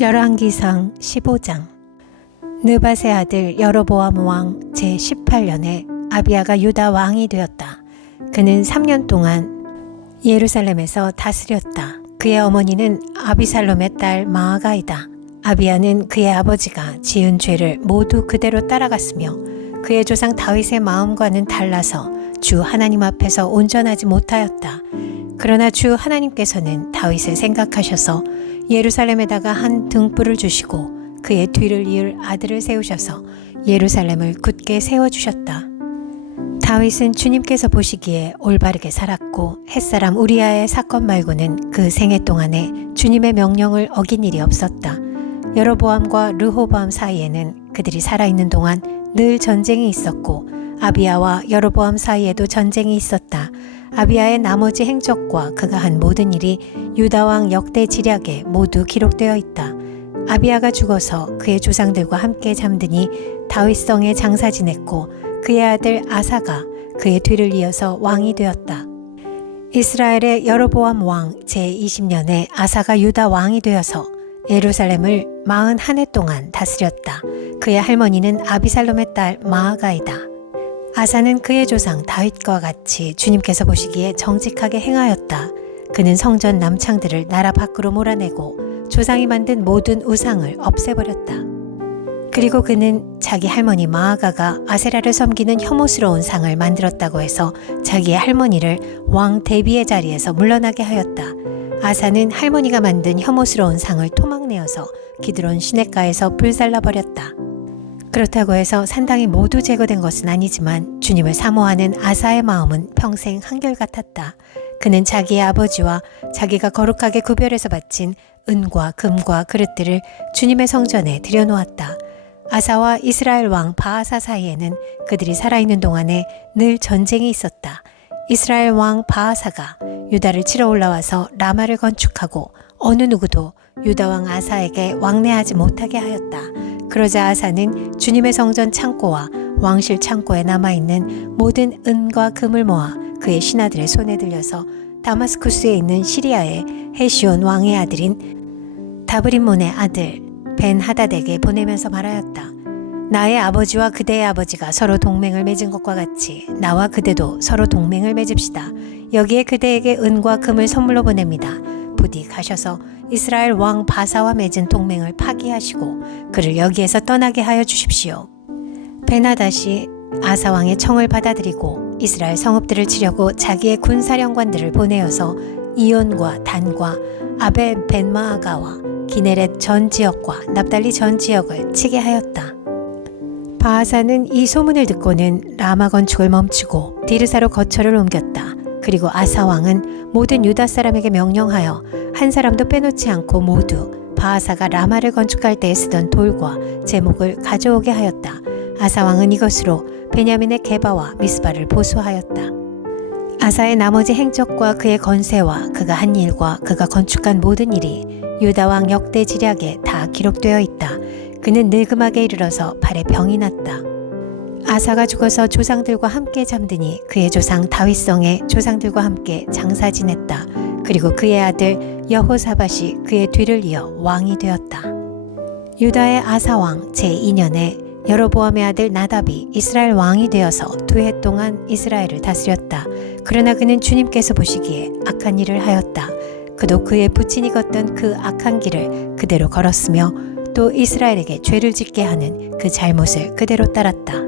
열왕기상 15장. 느밧의 아들 여로보암 왕 제18년에 아비야가 유다 왕이 되었다. 그는 3년 동안 예루살렘에서 다스렸다. 그의 어머니는 아비살롬의 딸 마아가이다. 아비야는 그의 아버지가 지은 죄를 모두 그대로 따라갔으며 그의 조상 다윗의 마음과는 달라서 주 하나님 앞에서 온전하지 못하였다. 그러나 주 하나님께서는 다윗을 생각하셔서 예루살렘에다가 한 등불을 주시고 그의 뒤를 이을 아들을 세우셔서 예루살렘을 굳게 세워주셨다. 다윗은 주님께서 보시기에 올바르게 살았고 햇사람 우리아의 사건 말고는 그 생애 동안에 주님의 명령을 어긴 일이 없었다. 여로보암과 르호보암 사이에는 그들이 살아있는 동안 늘 전쟁이 있었고 아비야와 여로보암 사이에도 전쟁이 있었다. 아비야의 나머지 행적과 그가 한 모든 일이 유다왕 역대 지략에 모두 기록되어 있다. 아비야가 죽어서 그의 조상들과 함께 잠드니 다윗성에 장사 지냈고 그의 아들 아사가 그의 뒤를 이어서 왕이 되었다. 이스라엘의 여로보암 왕 제20년에 아사가 유다 왕이 되어서 예루살렘을 41해 동안 다스렸다. 그의 할머니는 아비살롬의 딸 마아가이다. 아사는 그의 조상 다윗과 같이 주님께서 보시기에 정직하게 행하였다. 그는 성전 남창들을 나라 밖으로 몰아내고 조상이 만든 모든 우상을 없애버렸다. 그리고 그는 자기 할머니 마아가가 아세라를 섬기는 혐오스러운 상을 만들었다고 해서 자기의 할머니를 왕 대비의 자리에서 물러나게 하였다. 아사는 할머니가 만든 혐오스러운 상을 토막내어서 기드론 시냇가에서 불살라버렸다. 그렇다고 해서 산당이 모두 제거된 것은 아니지만 주님을 사모하는 아사의 마음은 평생 한결같았다. 그는 자기의 아버지와 자기가 거룩하게 구별해서 바친 은과 금과 그릇들을 주님의 성전에 들여놓았다. 아사와 이스라엘 왕 바아사 사이에는 그들이 살아있는 동안에 늘 전쟁이 있었다. 이스라엘 왕 바아사가 유다를 치러 올라와서 라마를 건축하고 어느 누구도 유다 왕 아사에게 왕래하지 못하게 하였다. 그러자 아사는 주님의 성전 창고와 왕실 창고에 남아있는 모든 은과 금을 모아 그의 신하들의 손에 들려서 다마스쿠스에 있는 시리아의 헤시온 왕의 아들인 다브림몬의 아들 벤 하닷에게 보내면서 말하였다. 나의 아버지와 그대의 아버지가 서로 동맹을 맺은 것과 같이 나와 그대도 서로 동맹을 맺읍시다. 여기에 그대에게 은과 금을 선물로 보냅니다. 부디 가셔서 이스라엘 왕 바사와 맺은 동맹을 파기하시고 그를 여기에서 떠나게 하여 주십시오. 벤하닷이 아사 왕의 청을 받아들이고 이스라엘 성읍들을 치려고 자기의 군사령관들을 보내어서 이온과 단과 아벨 벤마아가와 기네렛 전 지역과 납달리 전 지역을 치게 하였다. 바아사는 이 소문을 듣고는 라마 건축을 멈추고 디르사로 거처를 옮겼다. 그리고 아사 왕은 모든 유다 사람에게 명령하여 한 사람도 빼놓지 않고 모두 바아사가 라마를 건축할 때에 쓰던 돌과 제목을 가져오게 하였다. 아사 왕은 이것으로 베냐민의 게바와 미스바를 보수하였다. 아사의 나머지 행적과 그의 건세와 그가 한 일과 그가 건축한 모든 일이 유다 왕 역대 지략에 다 기록되어 있다. 그는 늙음하게 이르러서 발에 병이 났다. 아사가 죽어서 조상들과 함께 잠드니 그의 조상 다윗성에 조상들과 함께 장사 지냈다. 그리고 그의 아들 여호사밧이 그의 뒤를 이어 왕이 되었다. 유다의 아사 왕 제2년에 여로보암의 아들 나답이 이스라엘 왕이 되어서 2해 동안 이스라엘을 다스렸다. 그러나 그는 주님께서 보시기에 악한 일을 하였다. 그도 그의 부친이 걷던 그 악한 길을 그대로 걸었으며 또 이스라엘에게 죄를 짓게 하는 그 잘못을 그대로 따랐다.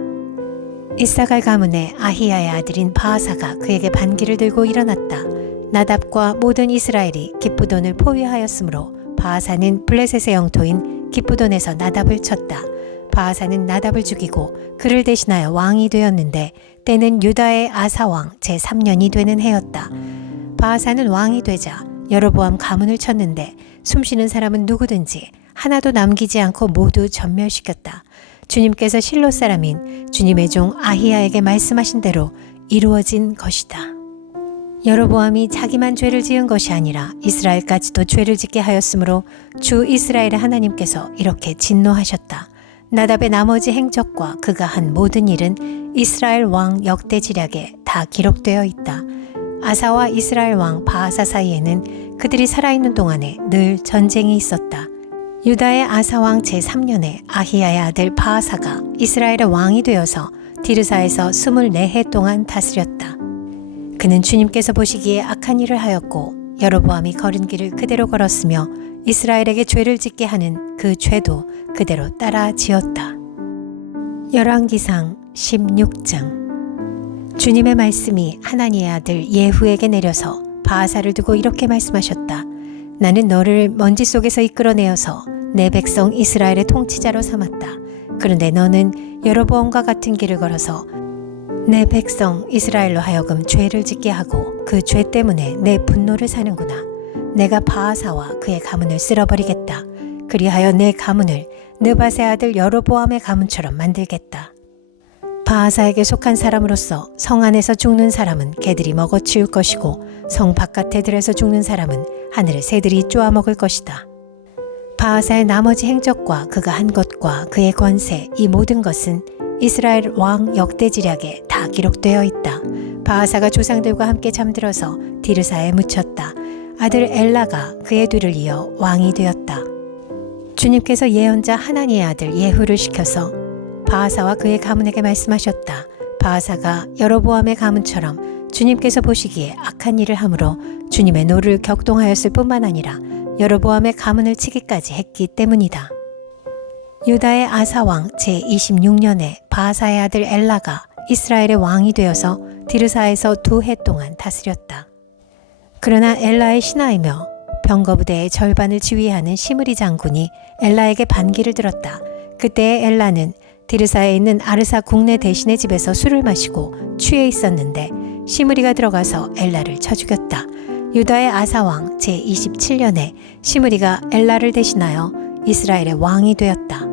이사갈 가문의 아히야의 아들인 바아사가 그에게 반기를 들고 일어났다. 나답과 모든 이스라엘이 기쁘돈을 포위하였으므로 바아사는 블레셋의 영토인 기쁘돈에서 나답을 쳤다. 바아사는 나답을 죽이고 그를 대신하여 왕이 되었는데 때는 유다의 아사왕 제3년이 되는 해였다. 바아사는 왕이 되자 여로보암 가문을 쳤는데 숨쉬는 사람은 누구든지 하나도 남기지 않고 모두 전멸시켰다. 주님께서 실로 사람인 주님의 종 아히야에게 말씀하신 대로 이루어진 것이다. 여로보암이 자기만 죄를 지은 것이 아니라 이스라엘까지도 죄를 짓게 하였으므로 주 이스라엘의 하나님께서 이렇게 진노하셨다. 나답의 나머지 행적과 그가 한 모든 일은 이스라엘 왕 역대 지략에 다 기록되어 있다. 아사와 이스라엘 왕 바하사 사이에는 그들이 살아있는 동안에 늘 전쟁이 있었다. 유다의 아사 왕 제3년에 아히야의 아들 바하사가 이스라엘의 왕이 되어서 디르사에서 24해 동안 다스렸다. 그는 주님께서 보시기에 악한 일을 하였고 여로보암이 걸은 길을 그대로 걸었으며 이스라엘에게 죄를 짓게 하는 그 죄도 그대로 따라 지었다. 열왕기상 16장. 주님의 말씀이 하나니의 아들 예후에게 내려서 바하사를 두고 이렇게 말씀하셨다. 나는 너를 먼지 속에서 이끌어내어서 내 백성 이스라엘의 통치자로 삼았다. 그런데 너는 여로보암과 같은 길을 걸어서 내 백성 이스라엘로 하여금 죄를 짓게 하고 그 죄 때문에 내 분노를 사는구나. 내가 바하사와 그의 가문을 쓸어버리겠다. 그리하여 내 가문을 느밧의 아들 여로보암의 가문처럼 만들겠다. 바하사에게 속한 사람으로서 성 안에서 죽는 사람은 개들이 먹어치울 것이고 성 바깥에 들에서 죽는 사람은 하늘의 새들이 쪼아먹을 것이다. 바하사의 나머지 행적과 그가 한 것과 그의 권세 이 모든 것은 이스라엘 왕 역대지략에 다 기록되어 있다. 바하사가 조상들과 함께 잠들어서 디르사에 묻혔다. 아들 엘라가 그의 뒤를 이어 왕이 되었다. 주님께서 예언자 하나니의 아들 예후를 시켜서 바하사와 그의 가문에게 말씀하셨다. 바하사가 여로보암의 가문처럼 주님께서 보시기에 악한 일을 함으로 주님의 노를 격동하였을 뿐만 아니라 여로보암의 가문을 치기까지 했기 때문이다. 유다의 아사왕 제26년에 바하사의 아들 엘라가 이스라엘의 왕이 되어서 디르사에서 2해 동안 다스렸다. 그러나 엘라의 신하이며 병거부대의 절반을 지휘하는 시므리 장군이 엘라에게 반기를 들었다. 그때 엘라는 디르사에 있는 아르사 국내 대신의 집에서 술을 마시고 취해 있었는데 시므리가 들어가서 엘라를 쳐 죽였다. 유다의 아사왕 제27년에 시므리가 엘라를 대신하여 이스라엘의 왕이 되었다.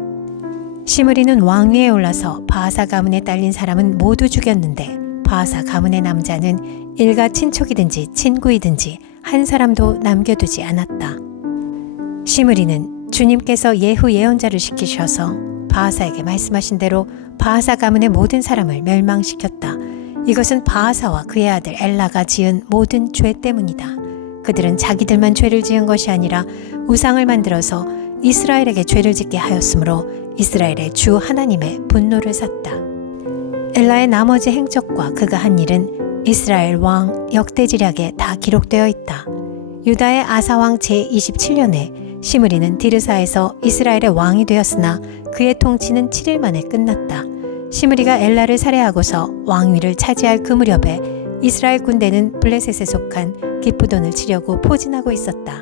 시므리는 왕위에 올라서 바하사 가문에 딸린 사람은 모두 죽였는데 바하사 가문의 남자는 일가 친척이든지 친구이든지 한 사람도 남겨두지 않았다. 시므리는 주님께서 예후 예언자를 시키셔서 바하사에게 말씀하신 대로 바하사 가문의 모든 사람을 멸망시켰다. 이것은 바하사와 그의 아들 엘라가 지은 모든 죄 때문이다. 그들은 자기들만 죄를 지은 것이 아니라 우상을 만들어서 이스라엘에게 죄를 짓게 하였으므로 이스라엘의 주 하나님의 분노를 샀다. 엘라의 나머지 행적과 그가 한 일은 이스라엘 왕 역대지략에 다 기록되어 있다. 유다의 아사왕 제27년에 시므리는 디르사에서 이스라엘의 왕이 되었으나 그의 통치는 7일 만에 끝났다. 시므리가 엘라를 살해하고서 왕위를 차지할 그 무렵에 이스라엘 군대는 블레셋에 속한 기프돈을 치려고 포진하고 있었다.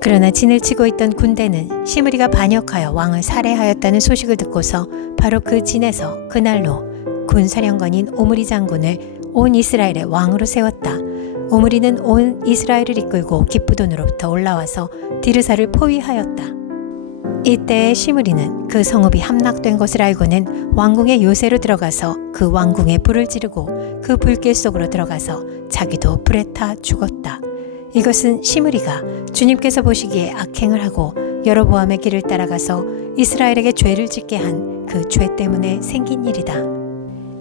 그러나 진을 치고 있던 군대는 시므리가 반역하여 왕을 살해하였다는 소식을 듣고서 바로 그 진에서 그날로 군사령관인 오므리 장군을 온 이스라엘의 왕으로 세웠다. 오므리는 온 이스라엘을 이끌고 기프돈으로부터 올라와서 디르사를 포위하였다. 이때 시므리는 그 성읍이 함락된 것을 알고는 왕궁의 요새로 들어가서 그 왕궁에 불을 지르고 그 불길 속으로 들어가서 자기도 불에 타 죽었다. 이것은 시므리가 주님께서 보시기에 악행을 하고 여로보암의 길을 따라가서 이스라엘에게 죄를 짓게 한 그 죄 때문에 생긴 일이다.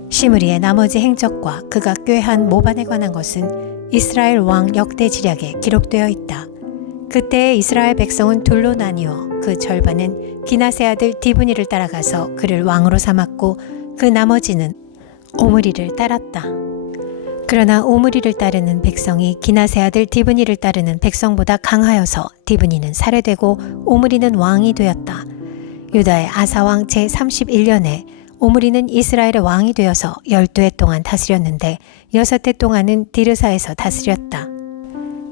시므리의 나머지 행적과 그가 꾀한 모반에 관한 것은 이스라엘 왕 역대지략에 기록되어 있다. 그때 이스라엘 백성은 둘로 나뉘어 그 절반은 기낫의 아들 디브니를 따라가서 그를 왕으로 삼았고 그 나머지는 오므리를 따랐다. 그러나 오므리를 따르는 백성이 기낫의 아들 디브니를 따르는 백성보다 강하여서 디브니는 살해되고 오므리는 왕이 되었다. 유다의 아사왕 제31년에 오므리는 이스라엘의 왕이 되어서 12해 동안 다스렸는데 6해 동안은 디르사에서 다스렸다.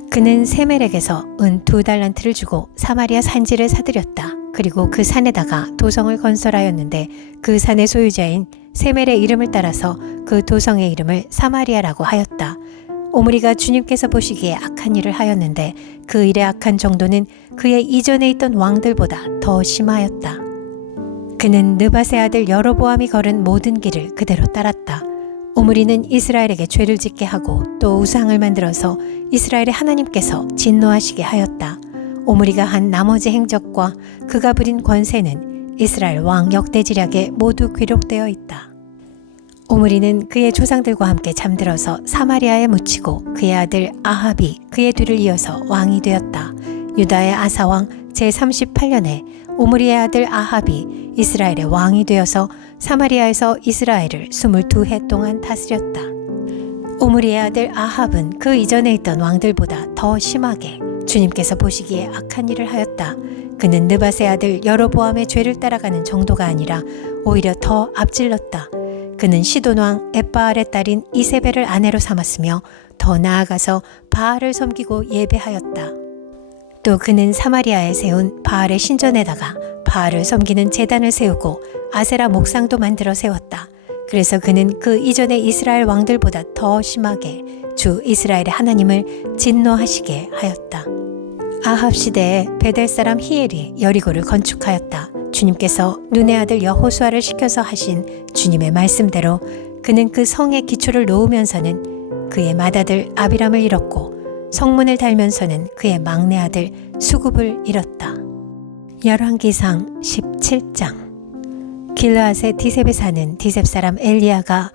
그는 세멜에게서 은 2달란트를 주고 사마리아 산지를 사들였다. 그리고 그 산에다가 도성을 건설하였는데 그 산의 소유자인 세멜의 이름을 따라서 그 도성의 이름을 사마리아라고 하였다. 오므리가 주님께서 보시기에 악한 일을 하였는데 그 일의 악한 정도는 그의 이전에 있던 왕들보다 더 심하였다. 그는 느밧의 아들 여로보암이 걸은 모든 길을 그대로 따랐다. 오므리는 이스라엘에게 죄를 짓게 하고 또 우상을 만들어서 이스라엘의 하나님께서 진노하시게 하였다. 오므리가 한 나머지 행적과 그가 부린 권세는 이스라엘 왕 역대지략에 모두 기록되어 있다. 오므리는 그의 조상들과 함께 잠들어서 사마리아에 묻히고 그의 아들 아합이 그의 뒤를 이어서 왕이 되었다. 유다의 아사왕 제38년에 오므리의 아들 아합이 이스라엘의 왕이 되어서 사마리아에서 이스라엘을 22해 동안 다스렸다. 오므리의 아들 아합은 그 이전에 있던 왕들보다 더 심하게 주님께서 보시기에 악한 일을 하였다. 그는 느밧의 아들 여로보암의 죄를 따라가는 정도가 아니라 오히려 더 앞질렀다. 그는 시돈 왕 엣바알의 딸인 이세벨을 아내로 삼았으며 더 나아가서 바알을 섬기고 예배하였다. 또 그는 사마리아에 세운 바알의 신전에다가 바알을 섬기는 제단을 세우고 아세라 목상도 만들어 세웠다. 그래서 그는 그 이전의 이스라엘 왕들보다 더 심하게 주 이스라엘의 하나님을 진노하시게 하였다. 아합 시대에 베델 사람 히엘이 여리고를 건축하였다. 주님께서 눈의 아들 여호수아를 시켜서 하신 주님의 말씀대로 그는 그 성의 기초를 놓으면서는 그의 맏아들 아비람을 잃었고 성문을 달면서는 그의 막내 아들 수굽을 잃었다. 열왕기상 17장. 길르앗의 디셉에 사는 디셉 사람 엘리야가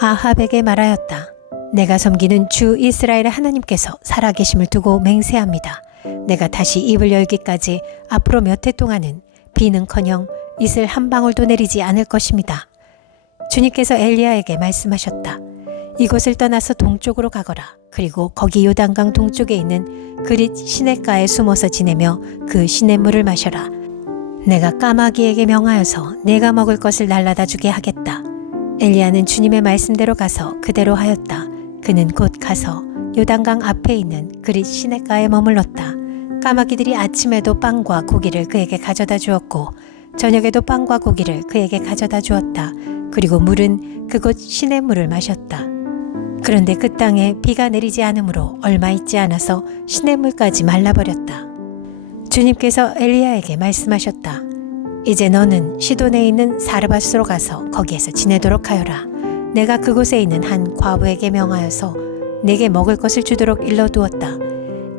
아합에게 말하였다. 내가 섬기는 주 이스라엘의 하나님께서 살아계심을 두고 맹세합니다. 내가 다시 입을 열기까지 앞으로 몇 해 동안은 비는커녕 이슬 한 방울도 내리지 않을 것입니다. 주님께서 엘리야에게 말씀하셨다. 이곳을 떠나서 동쪽으로 가거라. 그리고 거기 요단강 동쪽에 있는 그릿 시냇가에 숨어서 지내며 그 시냇물을 마셔라. 내가 까마귀에게 명하여서 내가 먹을 것을 날라다 주게 하겠다. 엘리야는 주님의 말씀대로 가서 그대로 하였다. 그는 곧 가서 요단강 앞에 있는 그릿 시냇가에 머물렀다. 까마귀들이 아침에도 빵과 고기를 그에게 가져다 주었고 저녁에도 빵과 고기를 그에게 가져다 주었다. 그리고 물은 그곳 시냇물을 마셨다. 그런데 그 땅에 비가 내리지 않으므로 얼마 있지 않아서 시냇물까지 말라버렸다. 주님께서 엘리야에게 말씀하셨다. 이제 너는 시돈에 있는 사르밧으로 가서 거기에서 지내도록 하여라. 내가 그곳에 있는 한 과부에게 명하여서 내게 먹을 것을 주도록 일러두었다.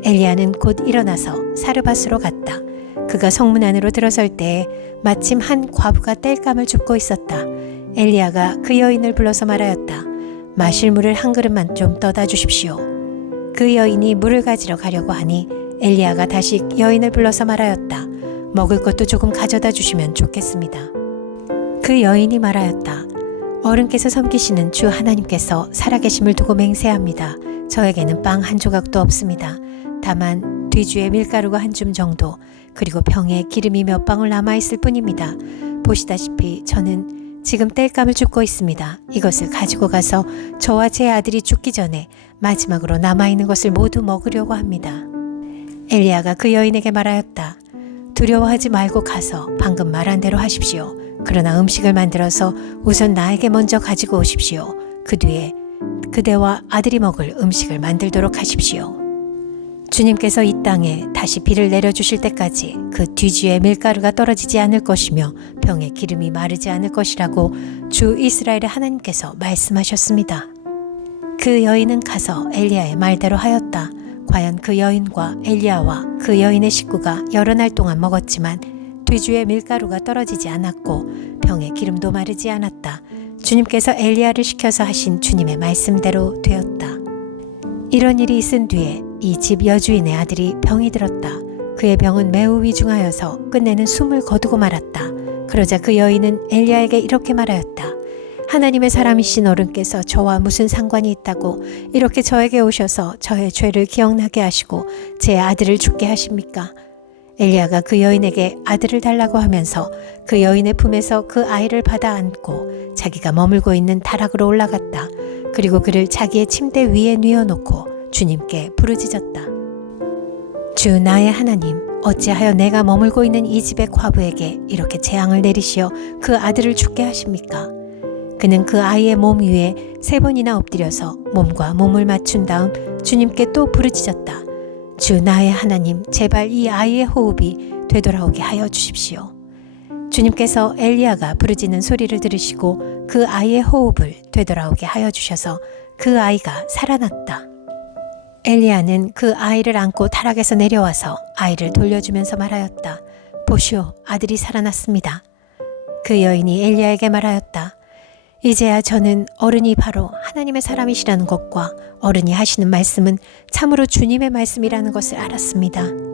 엘리야는 곧 일어나서 사르밧으로 갔다. 그가 성문 안으로 들어설 때에 마침 한 과부가 땔감을 줍고 있었다. 엘리야가 그 여인을 불러서 말하였다. 마실 물을 한 그릇만 좀 떠다 주십시오. 그 여인이 물을 가지러 가려고 하니 엘리야가 다시 여인을 불러서 말하였다. 먹을 것도 조금 가져다 주시면 좋겠습니다. 그 여인이 말하였다. 어른께서 섬기시는 주 하나님께서 살아계심을 두고 맹세합니다. 저에게는 빵 한 조각도 없습니다. 다만 뒤주에 밀가루가 한 줌 정도 그리고 병에 기름이 몇 방울 남아있을 뿐입니다. 보시다시피 저는 지금 땔감을 줍고 있습니다. 이것을 가지고 가서 저와 제 아들이 죽기 전에 마지막으로 남아있는 것을 모두 먹으려고 합니다. 엘리야가 그 여인에게 말하였다. 두려워하지 말고 가서 방금 말한 대로 하십시오. 그러나 음식을 만들어서 우선 나에게 먼저 가지고 오십시오. 그 뒤에 그대와 아들이 먹을 음식을 만들도록 하십시오. 주님께서 이 땅에 다시 비를 내려주실 때까지 그 뒤주에 밀가루가 떨어지지 않을 것이며 병에 기름이 마르지 않을 것이라고 주 이스라엘의 하나님께서 말씀하셨습니다. 그 여인은 가서 엘리야의 말대로 하였다. 과연 그 여인과 엘리야와 그 여인의 식구가 여러 날 동안 먹었지만 뒤주에 밀가루가 떨어지지 않았고 병에 기름도 마르지 않았다. 주님께서 엘리야를 시켜서 하신 주님의 말씀대로 되었다. 이런 일이 있은 뒤에 이 집 여주인의 아들이 병이 들었다. 그의 병은 매우 위중하여서 끝내는 숨을 거두고 말았다. 그러자 그 여인은 엘리야에게 이렇게 말하였다. 하나님의 사람이신 어른께서 저와 무슨 상관이 있다고 이렇게 저에게 오셔서 저의 죄를 기억나게 하시고 제 아들을 죽게 하십니까? 엘리야가 그 여인에게 아들을 달라고 하면서 그 여인의 품에서 그 아이를 받아 안고 자기가 머물고 있는 다락으로 올라갔다. 그리고 그를 자기의 침대 위에 뉘어놓고 주님께 부르짖었다. 주 나의 하나님, 어찌하여 내가 머물고 있는 이 집의 과부에게 이렇게 재앙을 내리시어 그 아들을 죽게 하십니까? 그는 그 아이의 몸 위에 3번이나 엎드려서 몸과 몸을 맞춘 다음 주님께 또 부르짖었다. 주 나의 하나님, 제발 이 아이의 호흡이 되돌아오게 하여 주십시오. 주님께서 엘리야가 부르짖는 소리를 들으시고 그 아이의 호흡을 되돌아오게 하여 주셔서 그 아이가 살아났다. 엘리야는 그 아이를 안고 타락에서 내려와서 아이를 돌려주면서 말하였다. 보시오, 아들이 살아났습니다. 그 여인이 엘리야에게 말하였다. 이제야 저는 어른이 바로 하나님의 사람이시라는 것과 어른이 하시는 말씀은 참으로 주님의 말씀이라는 것을 알았습니다.